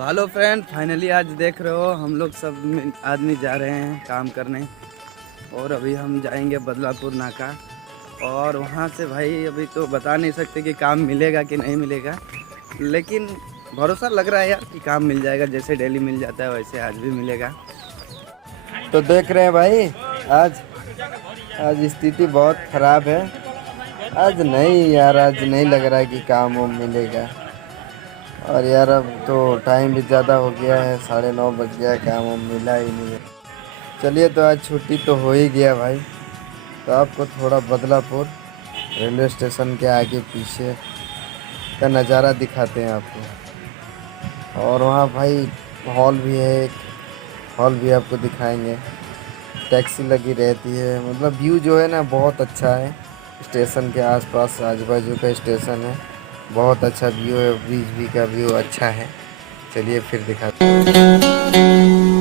तो hello friend, finally आज देख रहे हो हम लोग सब आदमी जा रहे हैं काम करने। और अभी हम जाएंगे बदलापुर नाका। और वहाँ से भाई अभी तो बता नहीं सकते कि काम मिलेगा कि नहीं मिलेगा, लेकिन भरोसा लग रहा है यार कि काम मिल जाएगा। जैसे डेली मिल जाता है वैसे आज भी मिलेगा। तो देख रहे हैं भाई, आज आज स्थिति बहुत खराब है। आज नहीं यार, आज नहीं लग रहा है कि काम वो मिलेगा। और यार अब तो टाइम भी ज़्यादा हो गया है, 9:30 बज गया है, काम वो मिला ही नहीं है। चलिए, तो आज छुट्टी तो हो ही गया भाई। तो आपको थोड़ा बदलापुर रेलवे स्टेशन के आगे पीछे का नज़ारा दिखाते हैं आपको। और वहाँ भाई हॉल भी है एक, हॉल भी आपको दिखाएंगे। टैक्सी लगी रहती है, मतलब व्यू जो है ना बहुत अच्छा है। स्टेशन के आसपास आजू बाजू का स्टेशन है, बहुत अच्छा व्यू है। ब्रिज भी का व्यू अच्छा है। चलिए फिर दिखाते हैं।